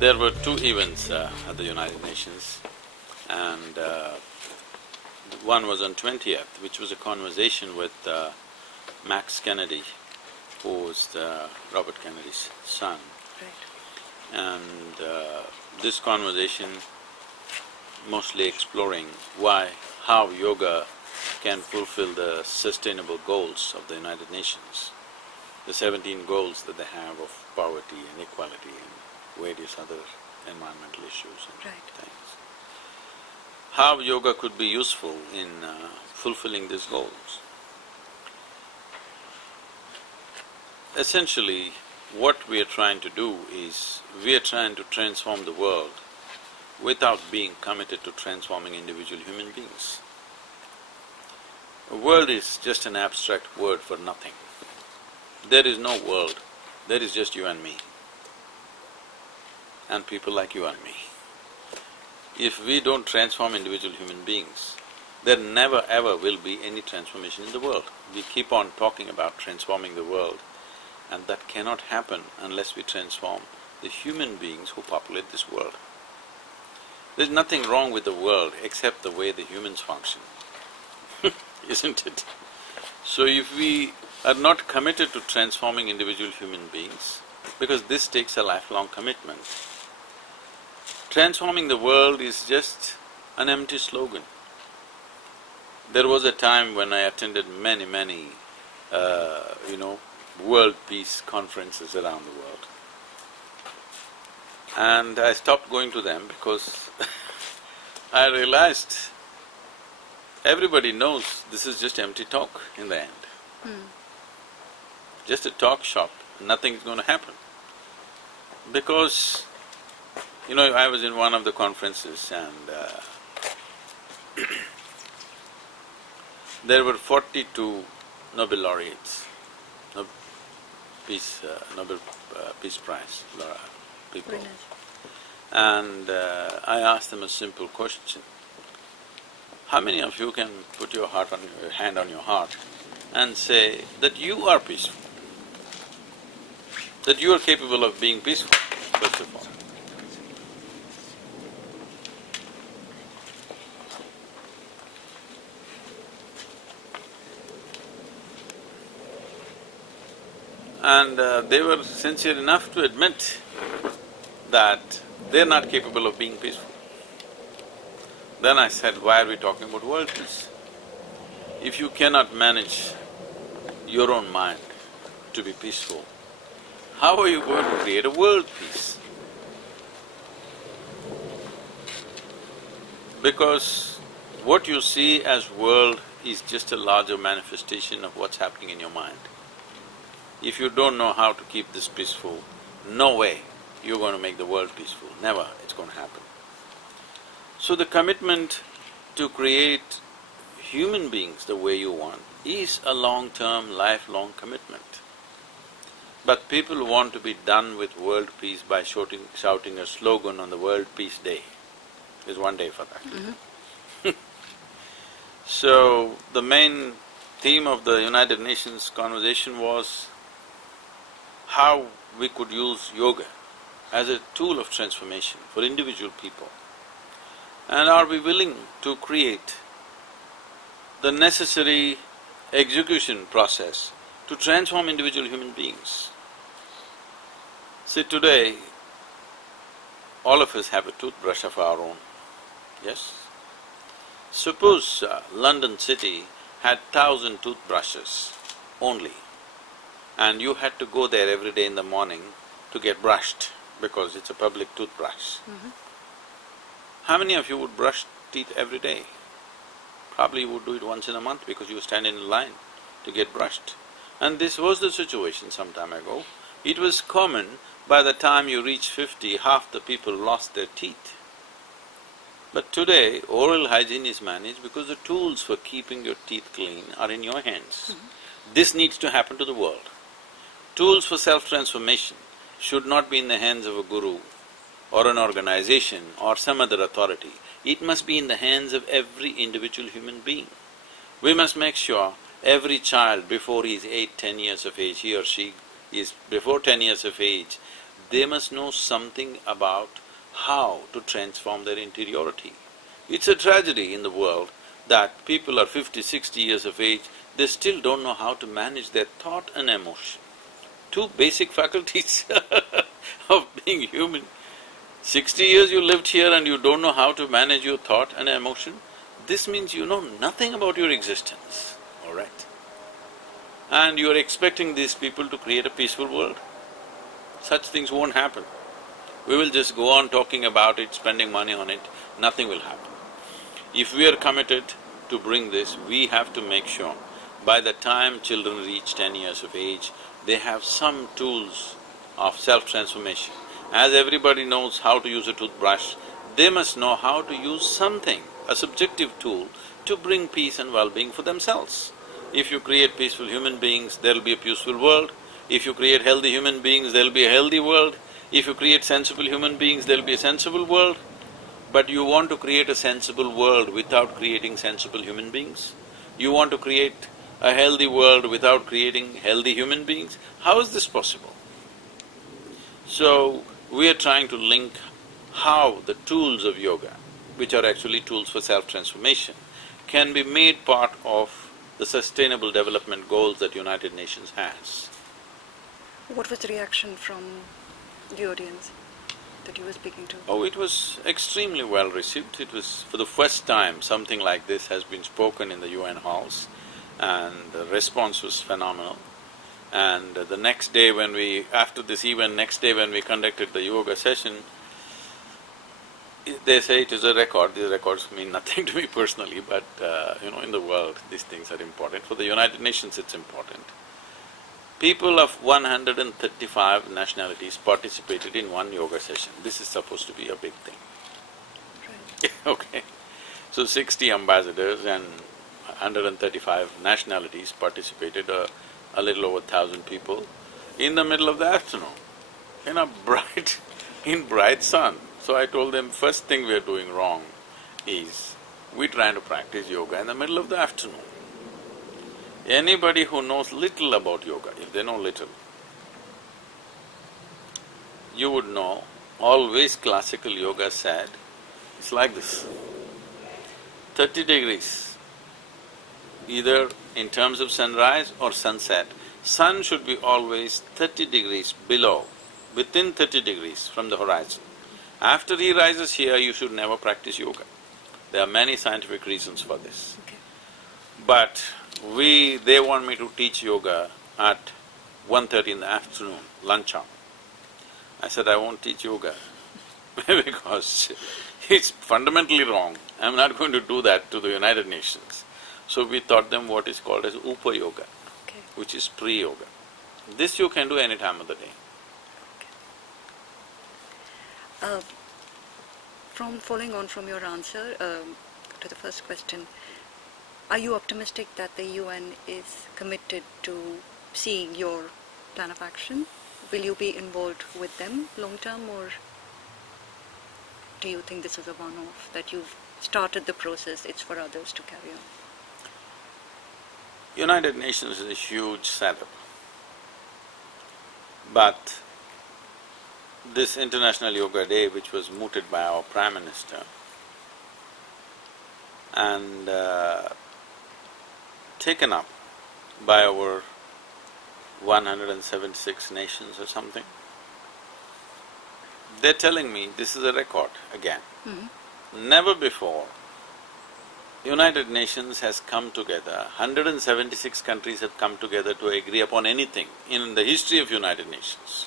There were two events at the United Nations, and one was on 20th, which was a conversation with Max Kennedy, who was Robert Kennedy's son. Right. And this conversation mostly exploring how yoga can fulfill the sustainable goals of the United Nations, the 17 goals that they have of poverty and equality and various other environmental issues and things. How yoga could be useful in fulfilling these goals. Essentially, what we are trying to do is, we are trying to transform the world without being committed to transforming individual human beings. A world is just an abstract word for nothing. There is no world, there is just you and me, and people like you and me. If we don't transform individual human beings, there never ever will be any transformation in the world. We keep on talking about transforming the world, and that cannot happen unless we transform the human beings who populate this world. There's nothing wrong with the world except the way the humans function, isn't it? So if we are not committed to transforming individual human beings, because this takes a lifelong commitment, transforming the world is just an empty slogan. There was a time when I attended many world peace conferences around the world. And I stopped going to them because I realized everybody knows this is just empty talk in the end. Just a talk shop, nothing's going to happen. Because, I was in one of the conferences and there were 42 Nobel laureates, Nobel Peace Prize people. And I asked them a simple question. How many of you can put your hand on your heart and say that you are peaceful? That you are capable of being peaceful, first of all. And they were sincere enough to admit that they're not capable of being peaceful. Then I said, why are we talking about world peace? If you cannot manage your own mind to be peaceful, how are you going to create a world peace? Because what you see as world is just a larger manifestation of what's happening in your mind. If you don't know how to keep this peaceful, no way you're going to make the world peaceful, never it's going to happen. So the commitment to create human beings the way you want is a long-term, lifelong commitment. But people want to be done with world peace by shouting a slogan on the World Peace Day. There's one day for that. So the main theme of the United Nations conversation was how we could use yoga as a tool of transformation for individual people. And are we willing to create the necessary execution process to transform individual human beings? See, today, all of us have a toothbrush of our own, yes? Suppose London city had 1,000 toothbrushes only, and you had to go there every day in the morning to get brushed because it's a public toothbrush. How many of you would brush teeth every day? Probably you would do it once in a month because you stand in line to get brushed. And this was the situation some time ago. It was common, by the time you reach 50, half the people lost their teeth. But today, oral hygiene is managed because the tools for keeping your teeth clean are in your hands. This needs to happen to the world. Tools for self-transformation should not be in the hands of a guru or an organization or some other authority. It must be in the hands of every individual human being. We must make sure every child before he is 8, 10 years of age, he or she is before 10 years of age, they must know something about how to transform their interiority. It's a tragedy in the world that people are 50, 60 years of age, they still don't know how to manage their thought and emotion. Two basic faculties of being human. 60 years you lived here and you don't know how to manage your thought and emotion, this means you know nothing about your existence, all right? And you're expecting these people to create a peaceful world. Such things won't happen. We will just go on talking about it, spending money on it, nothing will happen. If we are committed to bring this, we have to make sure by the time children reach 10 years of age, they have some tools of self-transformation. As everybody knows how to use a toothbrush, they must know how to use something, a subjective tool, to bring peace and well-being for themselves. If you create peaceful human beings, there'll be a peaceful world. If you create healthy human beings, there'll be a healthy world. If you create sensible human beings, there'll be a sensible world. But you want to create a sensible world without creating sensible human beings? You want to create a healthy world without creating healthy human beings? How is this possible? So, we are trying to link how the tools of yoga, which are actually tools for self-transformation, can be made part of the sustainable development goals that United Nations has. What was the reaction from the audience that you were speaking to? Oh, it was extremely well received. It was for the first time something like this has been spoken in the UN halls, and the response was phenomenal. And the next day when we… after this event, next day when we conducted the yoga session, they say it is a record. These records mean nothing to me personally, but in the world these things are important. For the United Nations it's important. People of 135 nationalities participated in one yoga session. This is supposed to be a big thing. Right. Okay. So 60 ambassadors and 135 nationalities participated, a little over 1,000 people, in the middle of the afternoon, in a bright sun. So I told them, first thing we are doing wrong is, we're trying to practice yoga in the middle of the afternoon. Anybody who knows little about yoga, if they know little, you would know, always classical yoga said, it's like this, 30 degrees, either in terms of sunrise or sunset, sun should be always 30 degrees below, within 30 degrees from the horizon. After he rises here, you should never practice yoga. There are many scientific reasons for this. Okay. But they want me to teach yoga at 1:30 in the afternoon, lunch hour. I said, I won't teach yoga because it's fundamentally wrong. I'm not going to do that to the United Nations. So we taught them what is called as Upa Yoga, Okay. which is pre-yoga. This you can do any time of the day. From following on from your answer to the first question, are you optimistic that the UN is committed to seeing your plan of action? Will you be involved with them long term, or do you think this is a one-off, that you've started the process, it's for others to carry on? United Nations is a huge setup, but this International Yoga Day, which was mooted by our Prime Minister and taken up by over 176 nations or something, they're telling me this is a record again. Never before United Nations has come together, 176 countries have come together to agree upon anything in the history of United Nations.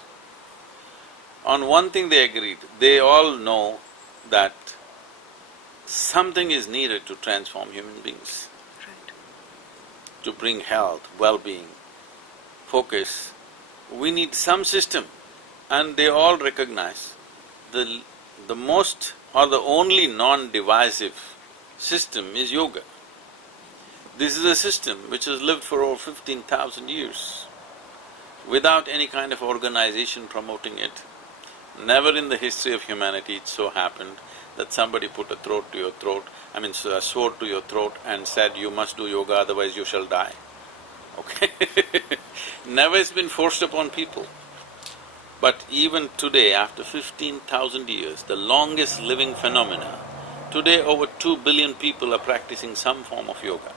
On one thing they agreed, they all know that something is needed to transform human beings, Right. to bring health, well-being, focus. We need some system, and they all recognize the most or the only non-divisive system is yoga. This is a system which has lived for over 15,000 years without any kind of organization promoting it. Never in the history of humanity it so happened that somebody put a sword to your throat and said, you must do yoga, otherwise you shall die. Okay? Never it's been forced upon people. But even today, after 15,000 years, the longest living phenomena, today over 2 billion people are practicing some form of yoga.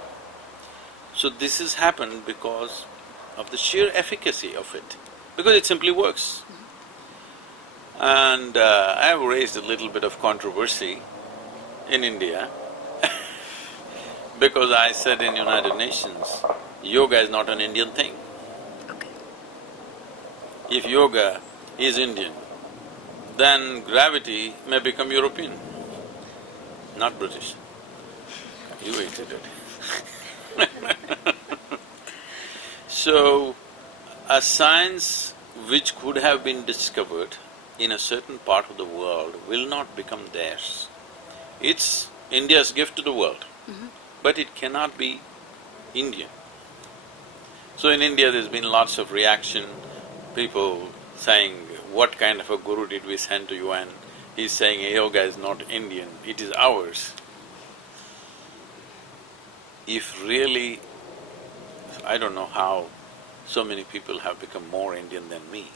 So this has happened because of the sheer efficacy of it, because it simply works. And I have raised a little bit of controversy in India because I said in United Nations, yoga is not an Indian thing. Okay. If yoga is Indian, then gravity may become European, not British. You hated it. So, a science which could have been discovered in a certain part of the world will not become theirs. It's India's gift to the world, but it cannot be Indian. So in India there's been lots of reaction, people saying, what kind of a guru did we send to UN? He's saying yoga is not Indian, it is ours. If really… I don't know how so many people have become more Indian than me.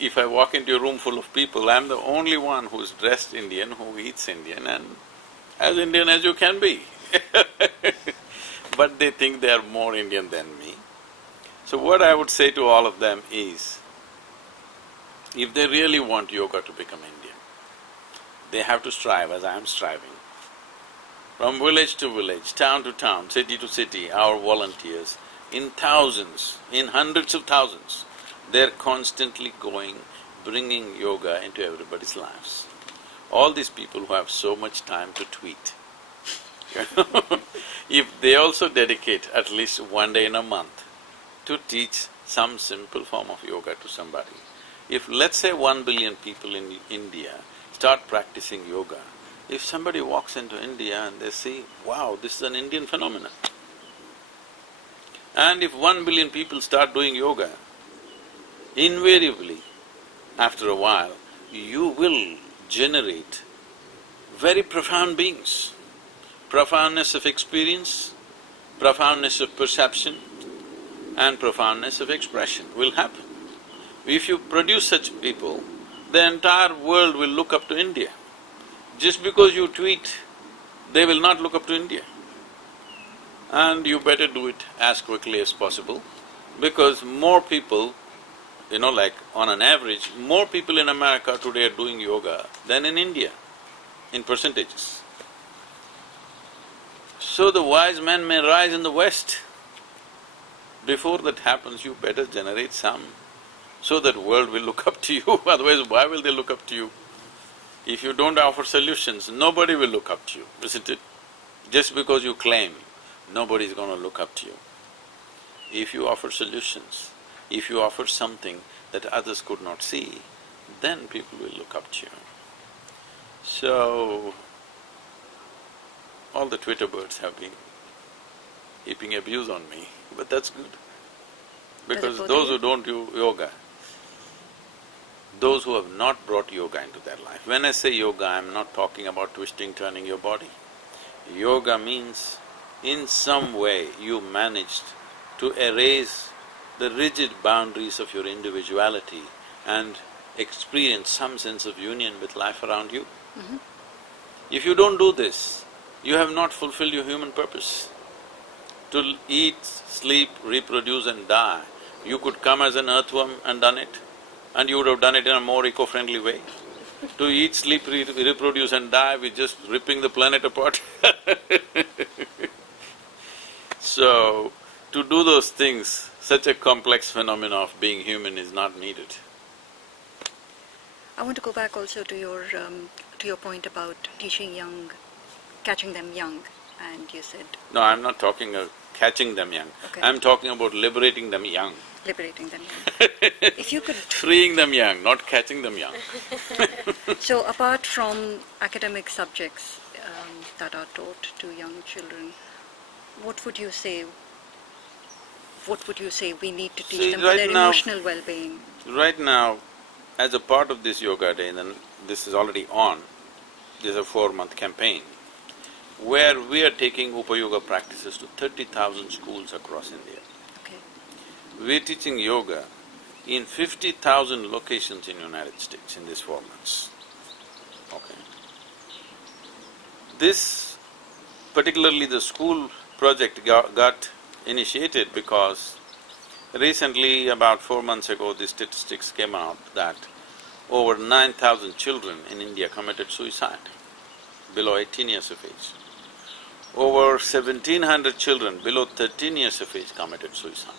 If I walk into a room full of people, I'm the only one who's dressed Indian, who eats Indian, and as Indian as you can be. But they think they are more Indian than me. So what I would say to all of them is, if they really want yoga to become Indian, they have to strive as I am striving. From village to village, town to town, city to city, our volunteers, in thousands, in hundreds of thousands, they're constantly going, bringing yoga into everybody's lives. All these people who have so much time to tweet, if they also dedicate at least one day in a month to teach some simple form of yoga to somebody, if let's say 1 billion people in India start practicing yoga, if somebody walks into India and they see, wow, this is an Indian phenomenon. And if 1 billion people start doing yoga, invariably, after a while, you will generate very profound beings. Profoundness of experience, profoundness of perception, and profoundness of expression will happen. If you produce such people, the entire world will look up to India. Just because you tweet, they will not look up to India. And you better do it as quickly as possible, because more people, like on an average, more people in America today are doing yoga than in India, in percentages. So the wise men may rise in the West. Before that happens, you better generate some, so that world will look up to you, otherwise why will they look up to you? If you don't offer solutions, nobody will look up to you, isn't it? Just because you claim, nobody is going to look up to you. If you offer solutions, if you offer something that others could not see, then people will look up to you. So, all the Twitter birds have been heaping abuse on me, but that's good. Because those who don't do yoga, those who have not brought yoga into their life. When I say yoga, I'm not talking about twisting, turning your body. Yoga means in some way you managed to erase the rigid boundaries of your individuality and experience some sense of union with life around you. If you don't do this, you have not fulfilled your human purpose. To eat, sleep, reproduce and die, you could come as an earthworm and done it, and you would have done it in a more eco-friendly way. To eat, sleep, reproduce and die with just ripping the planet apart. So, to do those things, such a complex phenomenon of being human is not needed. I want to go back also to your point about teaching young, catching them young, and you said… No, I'm not talking of catching them young. Okay. I'm talking about liberating them young. Liberating them young. If you could… Freeing them young, not catching them young. So apart from academic subjects that are taught to young children, what would you say we need to teach them for their emotional well-being? Right now, as a part of this yoga day, then this is already on, there's a 4-month campaign where we are taking Upa Yoga practices to 30,000 schools across India. Okay. We're teaching yoga in 50,000 locations in United States in these 4 months, okay? This, particularly the school project got initiated because recently, about 4 months ago, the statistics came out that over 9,000 children in India committed suicide below 18 years of age. Over 1,700 children below 13 years of age committed suicide.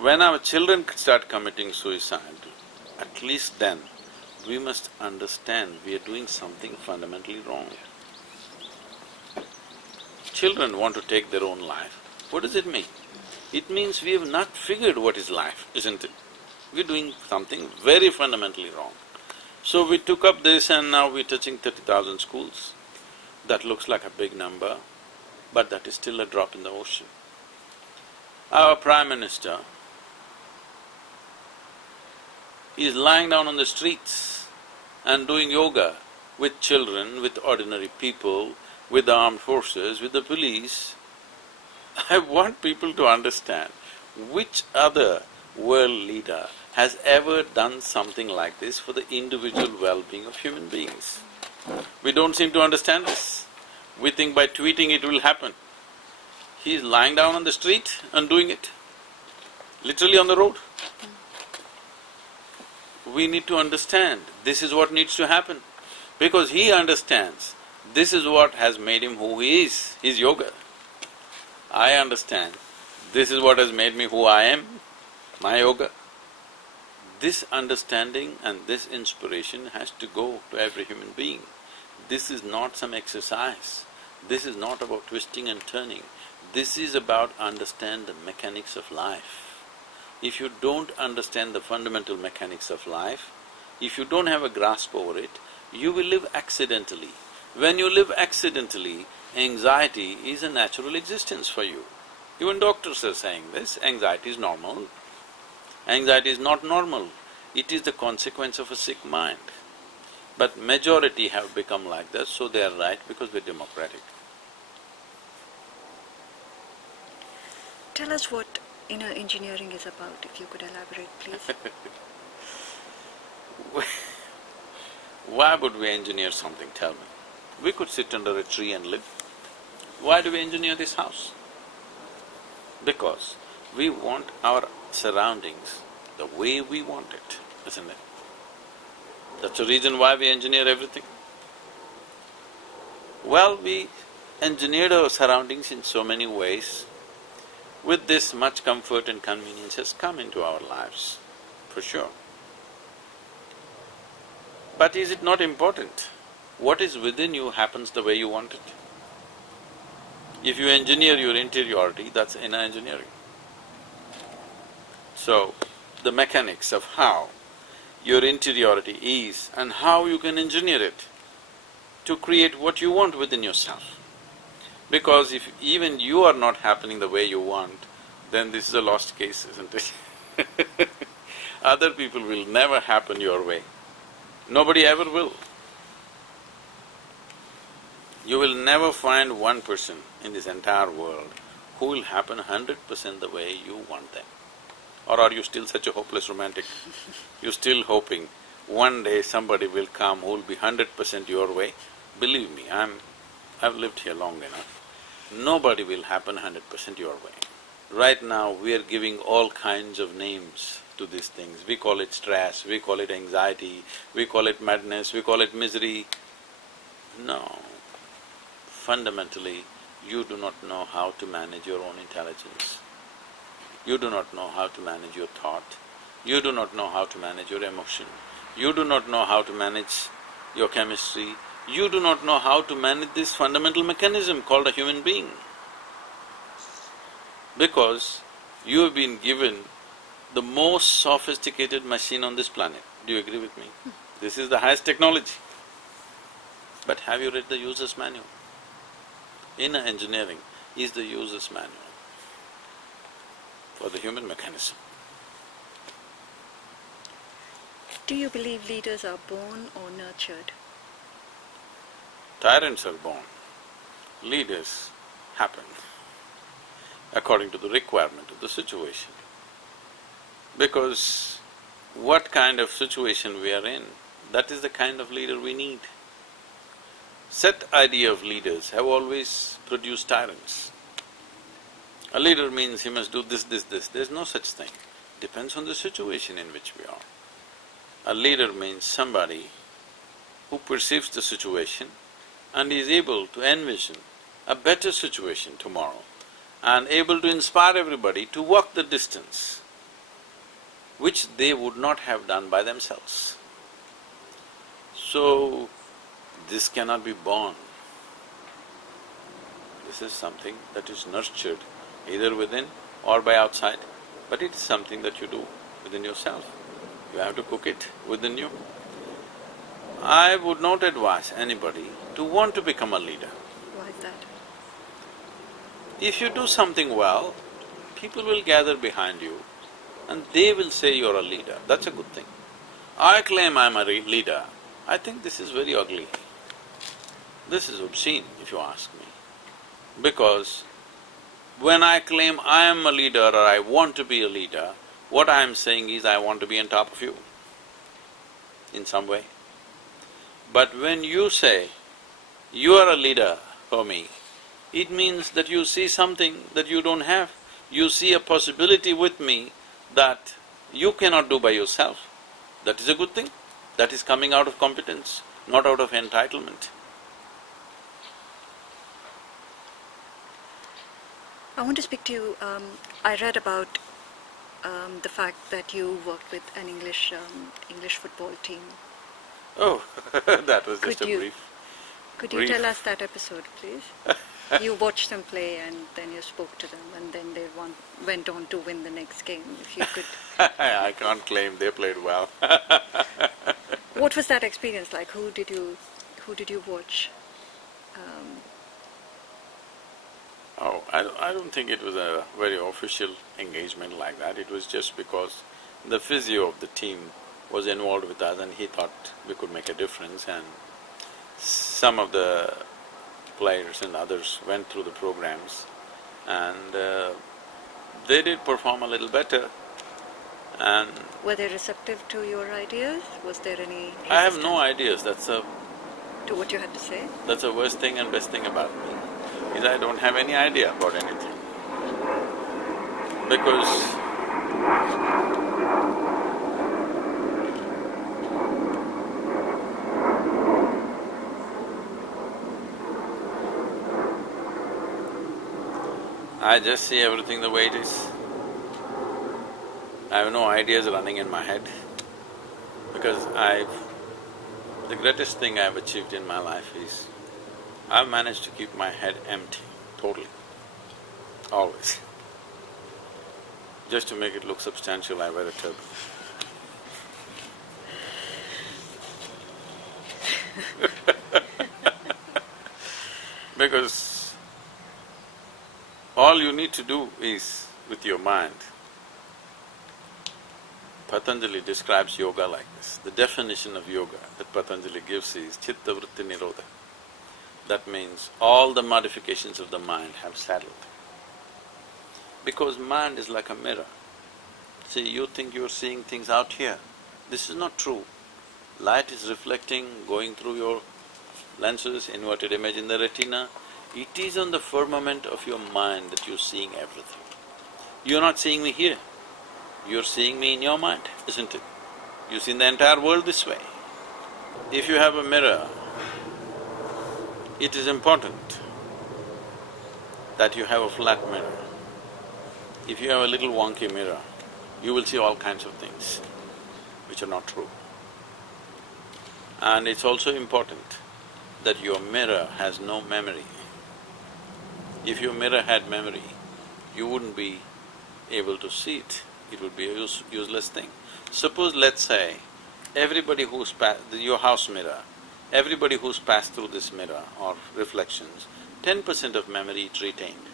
When our children start committing suicide, at least then, we must understand we are doing something fundamentally wrong. Children want to take their own life. What does it mean? It means we have not figured what is life, isn't it? We're doing something very fundamentally wrong. So we took up this and now we're touching 30,000 schools. That looks like a big number, but that is still a drop in the ocean. Our Prime Minister is lying down on the streets and doing yoga with children, with ordinary people, with the armed forces, with the police. I want people to understand which other world leader has ever done something like this for the individual well-being of human beings. We don't seem to understand this. We think by tweeting it will happen. He is lying down on the street and doing it, literally on the road. We need to understand this is what needs to happen, because he understands this is what has made him who he is, his yoga. I understand this is what has made me who I am, my yoga. This understanding and this inspiration has to go to every human being. This is not some exercise. This is not about twisting and turning. This is about understand the mechanics of life. If you don't understand the fundamental mechanics of life, if you don't have a grasp over it, you will live accidentally. When you live accidentally, anxiety is a natural existence for you. Even doctors are saying this, anxiety is normal. Anxiety is not normal, it is the consequence of a sick mind. But majority have become like that, so they are right because we're democratic. Tell us what inner engineering is about, if you could elaborate, please. Why would we engineer something, tell me? We could sit under a tree and live. Why do we engineer this house? Because we want our surroundings the way we want it, isn't it? That's the reason why we engineer everything. Well, we engineered our surroundings in so many ways. With this, much comfort and convenience has come into our lives, for sure. But is it not important? What is within you happens the way you want it. If you engineer your interiority, that's inner engineering. So, the mechanics of how your interiority is and how you can engineer it to create what you want within yourself. Because if even you are not happening the way you want, then this is a lost case, isn't it? Other people will never happen your way. Nobody ever will. You will never find one person in this entire world who will happen 100% the way you want them. Or are you still such a hopeless romantic? You're still hoping one day somebody will come who will be 100% your way? Believe me, I've lived here long enough. Nobody will happen 100% your way. Right now, we are giving all kinds of names to these things. We call it stress, we call it anxiety, we call it madness, we call it misery. No. Fundamentally, you do not know how to manage your own intelligence. You do not know how to manage your thought. You do not know how to manage your emotion. You do not know how to manage your chemistry. You do not know how to manage this fundamental mechanism called a human being. Because you have been given the most sophisticated machine on this planet. Do you agree with me? This is the highest technology. But have you read the user's manual? Inner engineering is the user's manual for the human mechanism. Do you believe leaders are born or nurtured? Tyrants are born, leaders happen. according to the requirement of the situation. Because what kind of situation we are in, that is the kind of leader we need. Set idea of leaders have always produced tyrants. A leader means he must do this, this, this. There's no such thing. Depends on the situation in which we are. A leader means somebody who perceives the situation and is able to envision a better situation tomorrow and able to inspire everybody to walk the distance which they would not have done by themselves. So, this cannot be born. This is something that is nurtured either within or by outside, but it's something that you do within yourself. You have to cook it within you. I would not advise anybody to want to become a leader. Why is that? If you do something well, people will gather behind you and they will say you're a leader. That's a good thing. I claim I'm a leader. I think this is very ugly. This is obscene, if you ask me. Because when I claim I am a leader or I want to be a leader, what I am saying is I want to be on top of you in some way. But when you say, you are a leader for me, it means that you see something that you don't have. You see a possibility with me that you cannot do by yourself. That is a good thing. That is coming out of competence, not out of entitlement. I want to speak to you, I read about the fact that you worked with an English football team. Oh, that was just a brief. Could you tell us that episode, please? You watched them play and then you spoke to them and then they went on to win the next game, if you could… I can't claim they played well. What was that experience like? Who did you watch? I don't think it was a very official engagement like that. It was just because the physio of the team was involved with us and he thought we could make a difference, and some of the players and others went through the programs and they did perform a little better. And… Were they receptive to your ideas? Was there any… I have no ideas, that's a… To what you had to say? That's the worst thing and best thing about me, is I don't have any idea about anything. Because I just see everything the way it is. I have no ideas running in my head because the greatest thing I've achieved in my life is I've managed to keep my head empty, totally, always. Just to make it look substantial, I wear a turban. Because all you need to do is with your mind. Patanjali describes yoga like this. The definition of yoga that Patanjali gives is chitta vritti nirodha. That means all the modifications of the mind have settled. Because mind is like a mirror. See, you think you're seeing things out here. This is not true. Light is reflecting, going through your lenses, inverted image in the retina. It is on the firmament of your mind that you're seeing everything. You're not seeing me here. You're seeing me in your mind, isn't it? You see the entire world this way. If you have a mirror, it is important that you have a flat mirror. If you have a little wonky mirror, you will see all kinds of things which are not true. And it's also important that your mirror has no memory. If your mirror had memory, you wouldn't be able to see it. It would be a useless thing. Suppose, let's say, everybody who's your house mirror, everybody who's passed through this mirror or reflections, 10% of memory it retained.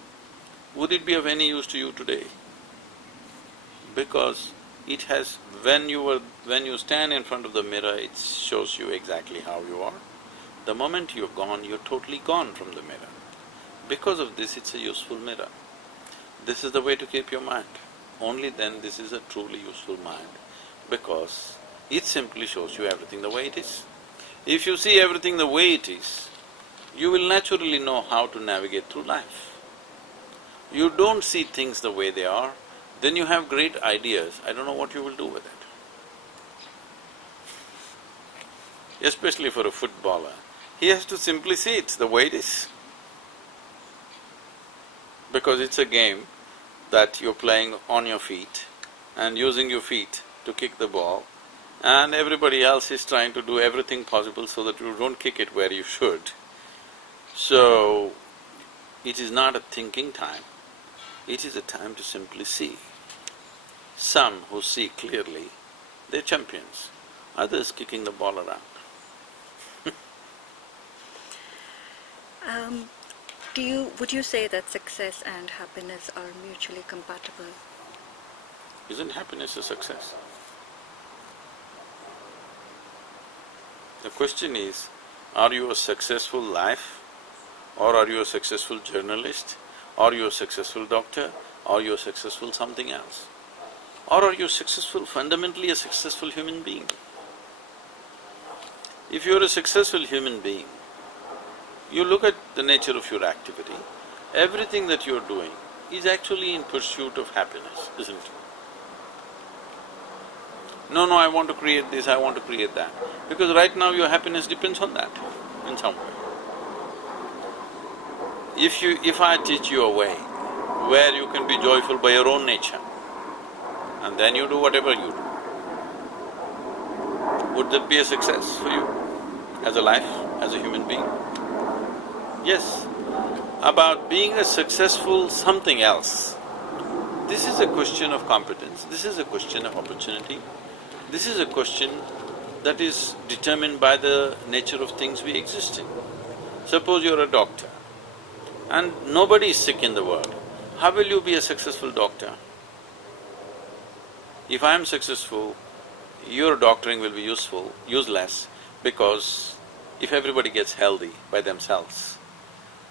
Would it be of any use to you today? Because it has… when you stand in front of the mirror, it shows you exactly how you are. The moment you're gone, you're totally gone from the mirror. Because of this, it's a useful mirror. This is the way to keep your mind. Only then this is a truly useful mind, because it simply shows you everything the way it is. If you see everything the way it is, you will naturally know how to navigate through life. You don't see things the way they are, then you have great ideas, I don't know what you will do with it. Especially for a footballer, he has to simply see it the way it is. Because it's a game that you're playing on your feet and using your feet to kick the ball, and everybody else is trying to do everything possible so that you don't kick it where you should. So, it is not a thinking time, it is a time to simply see. Some who see clearly, they're champions, others kicking the ball around. Would you say that success and happiness are mutually compatible? Isn't happiness a success? The question is, are you a successful life, or are you a successful journalist, or are you a successful doctor, or are you a successful something else? Or are you fundamentally a successful human being? If you're a successful human being, you look at the nature of your activity, everything that you're doing is actually in pursuit of happiness, isn't it? No, I want to create this, I want to create that, because right now your happiness depends on that in some way. If I teach you a way where you can be joyful by your own nature, and then you do whatever you do, would that be a success for you as a life, as a human being? Yes. About being a successful something else, this is a question of competence, this is a question of opportunity, this is a question that is determined by the nature of things we exist in. Suppose you're a doctor and nobody is sick in the world, how will you be a successful doctor? If I'm successful, your doctoring will be useless, because if everybody gets healthy by themselves,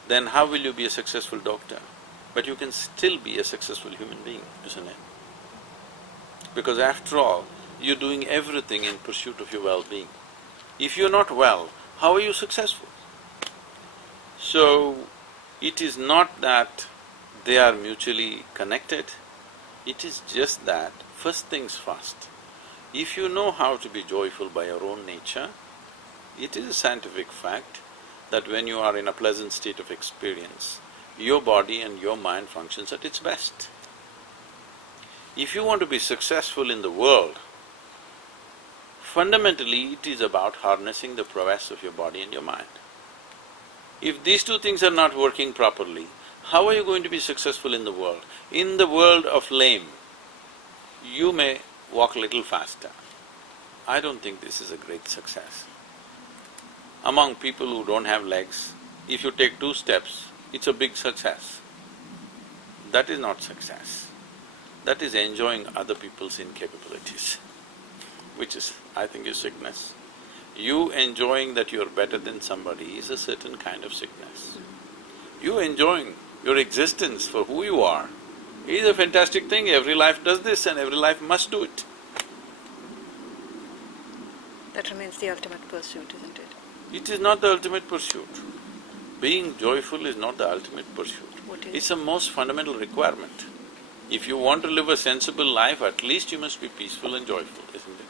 then how will you be a successful doctor? But you can still be a successful human being, isn't it? Because after all, you're doing everything in pursuit of your well-being. If you're not well, how are you successful? So, it is not that they are mutually connected, it is just that, first things first, if you know how to be joyful by your own nature, it is a scientific fact that when you are in a pleasant state of experience, your body and your mind functions at its best. If you want to be successful in the world, fundamentally it is about harnessing the prowess of your body and your mind. If these two things are not working properly, how are you going to be successful in the world? In the world of lame, you may walk a little faster. I don't think this is a great success. Among people who don't have legs, if you take 2 steps, it's a big success. That is not success. That is enjoying other people's incapabilities, which is, I think, is sickness. You enjoying that you're better than somebody is a certain kind of sickness. You enjoying your existence for who you are is a fantastic thing. Every life does this and every life must do it. That remains the ultimate pursuit, isn't it? It is not the ultimate pursuit. Being joyful is not the ultimate pursuit. What is? It's a most fundamental requirement. If you want to live a sensible life, at least you must be peaceful and joyful, isn't it?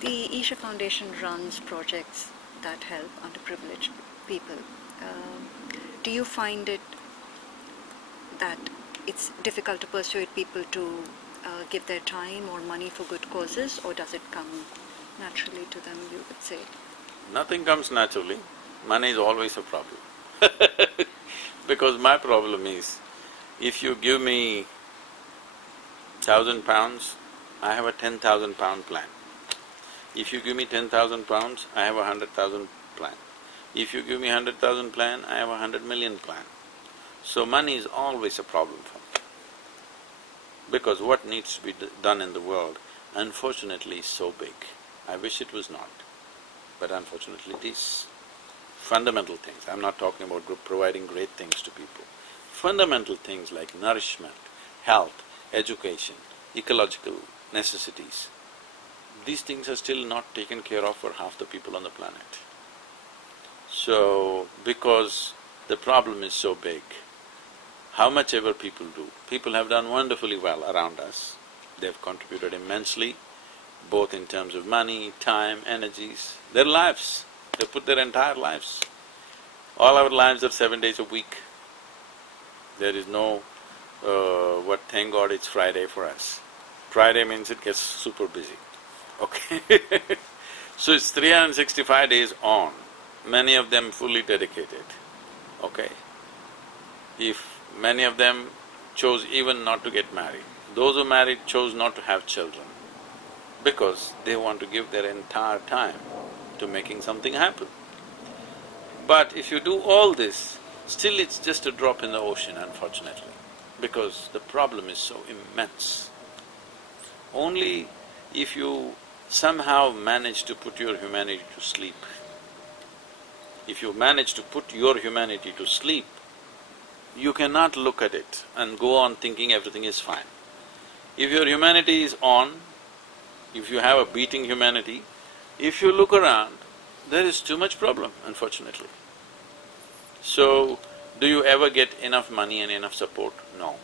The Isha Foundation runs projects that help underprivileged people. Do you find it that it's difficult to persuade people to give their time or money for good causes, or does it come naturally to them, you would say? Nothing comes naturally. Money is always a problem. Because my problem is, if you give me £1,000, I have a £10,000 plan. If you give me £10,000, I have a £100,000 plan. If you give me £100,000 plan, I have a £100 million plan. So money is always a problem for me. Because what needs to be done in the world, unfortunately, is so big. I wish it was not, but unfortunately it is. Fundamental things, I'm not talking about providing great things to people. fundamental things like nourishment, health, education, ecological necessities, these things are still not taken care of for half the people on the planet. So, because the problem is so big, how much ever people do, people have done wonderfully well around us. They've contributed immensely, both in terms of money, time, energies, their lives. They put their entire lives. All our lives are 7 days a week. There is no, thank God it's Friday for us. Friday means it gets super busy, okay? So it's 365 days on, many of them fully dedicated, okay? If many of them chose even not to get married, those who married chose not to have children, because they want to give their entire time to making something happen. But if you do all this, still it's just a drop in the ocean, unfortunately, because the problem is so immense. Only if you somehow manage to put your humanity to sleep, if you manage to put your humanity to sleep, you cannot look at it and go on thinking everything is fine. If your humanity is on, if you have a beating humanity, if you look around, there is too much problem, unfortunately. So, do you ever get enough money and enough support? No.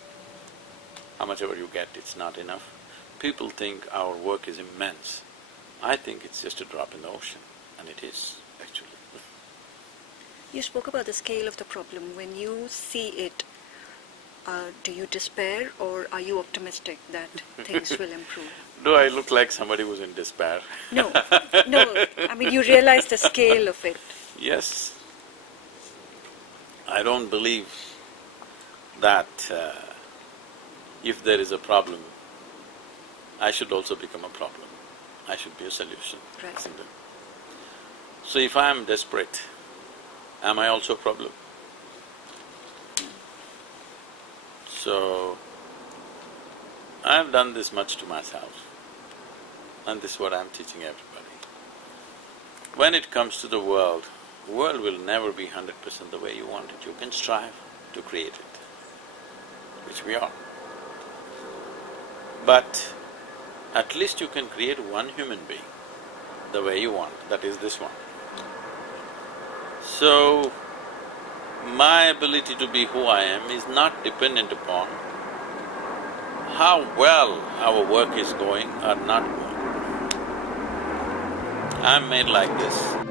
How much ever you get, it's not enough. People think our work is immense. I think it's just a drop in the ocean, and it is, actually. You spoke about the scale of the problem. When you see it, do you despair or are you optimistic that things will improve? Do I look like somebody who's in despair? No, no, I mean you realize the scale of it. Yes. I don't believe that if there is a problem, I should also become a problem. I should be a solution, Right. isn't it? So if I am desperate, am I also a problem? So, I've done this much to myself, and this is what I'm teaching everybody. When it comes to the world will never be 100% the way you want it. You can strive to create it, which we are. But at least you can create one human being the way you want, that is this one. So, my ability to be who I am is not dependent upon how well our work is going or not going. I'm made like this.